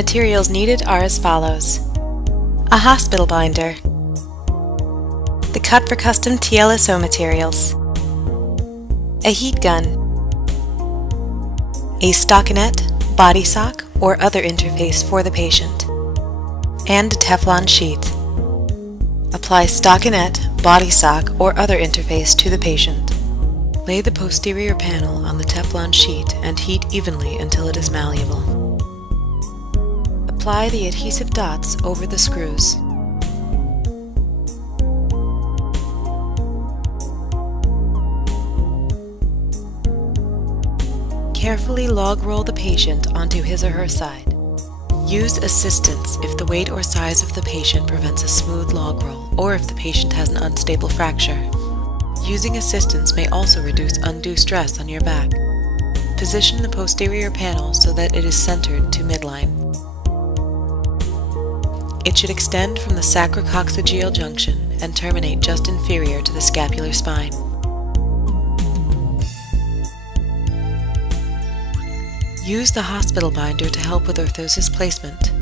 materials needed are as follows: a hospital binder, the cut for custom TLSO materials, a heat gun, a stockinette, body sock, or other interface for the patient, and a Teflon sheet. Apply stockinette, body sock, or other interface to the patient. Lay the posterior panel on the Teflon sheet and heat evenly until it is malleable. Apply the adhesive dots over the screws. Carefully log roll the patient onto his or her side. Use assistance if the weight or size of the patient prevents a smooth log roll or if the patient has an unstable fracture. Using assistance may also reduce undue stress on your back. Position the posterior panel so that it is centered to midline. It should extend from the sacrococcygeal junction and terminate just inferior to the scapular spine. Use the hospital binder to help with orthosis placement.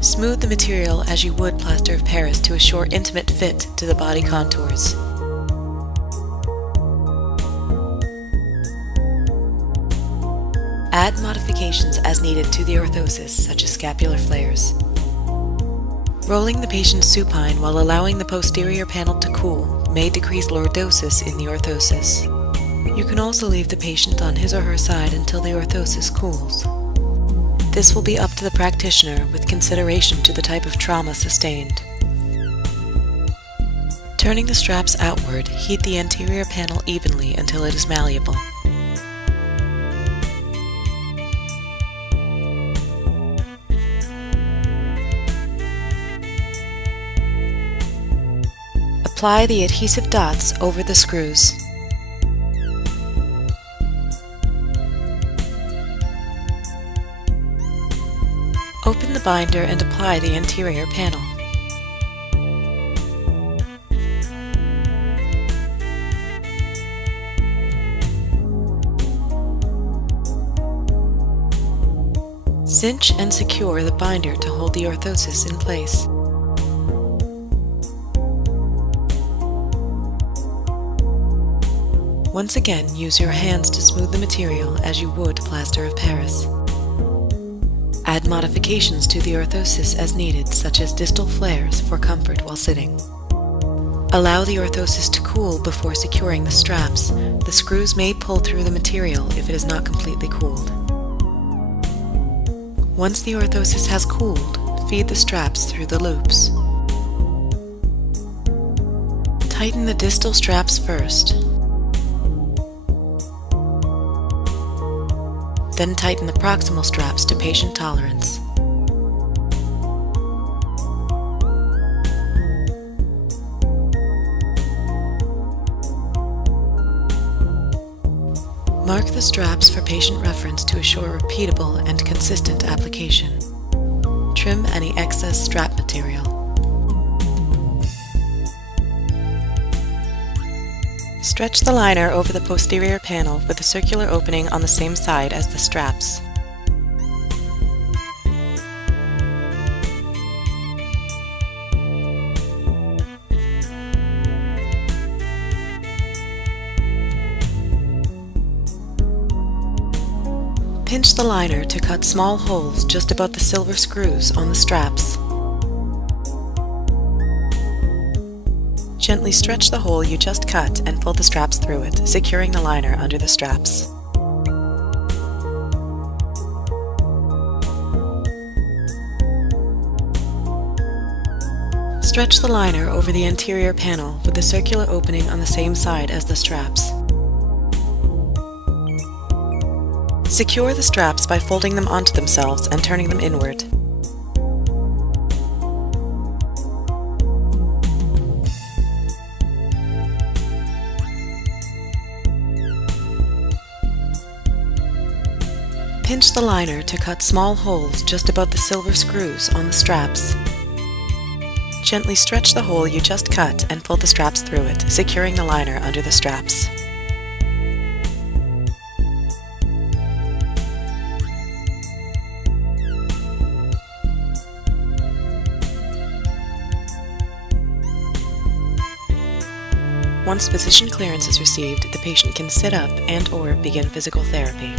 Smooth the material as you would plaster of Paris to assure intimate fit to the body contours. Add modifications as needed to the orthosis, such as scapular flares. Rolling the patient supine while allowing the posterior panel to cool may decrease lordosis in the orthosis. You can also leave the patient on his or her side until the orthosis cools. This will be up to the practitioner with consideration to the type of trauma sustained. Turning the straps outward, heat the anterior panel evenly until it is malleable. Apply the adhesive dots over the screws. Open the binder and apply the anterior panel. Cinch and secure the binder to hold the orthosis in place. Once again, use your hands to smooth the material as you would plaster of Paris. Add modifications to the orthosis as needed, such as distal flares for comfort while sitting. Allow the orthosis to cool before securing the straps. The screws may pull through the material if it is not completely cooled. Once the orthosis has cooled, feed the straps through the loops. Tighten the distal straps first. Then tighten the proximal straps to patient tolerance. Mark the straps for patient reference to assure repeatable and consistent application. Trim any excess strap material. Stretch the liner over the posterior panel with a circular opening on the same side as the straps. Pinch the liner to cut small holes just above the silver screws on the straps. Gently stretch the hole you just cut and pull the straps through it, securing the liner under the straps. Stretch the liner over the anterior panel with a circular opening on the same side as the straps. Secure the straps by folding them onto themselves and turning them inward. Pinch the liner to cut small holes just above the silver screws on the straps. Gently stretch the hole you just cut and pull the straps through it, securing the liner under the straps. Once physician clearance is received, the patient can sit up and/or begin physical therapy.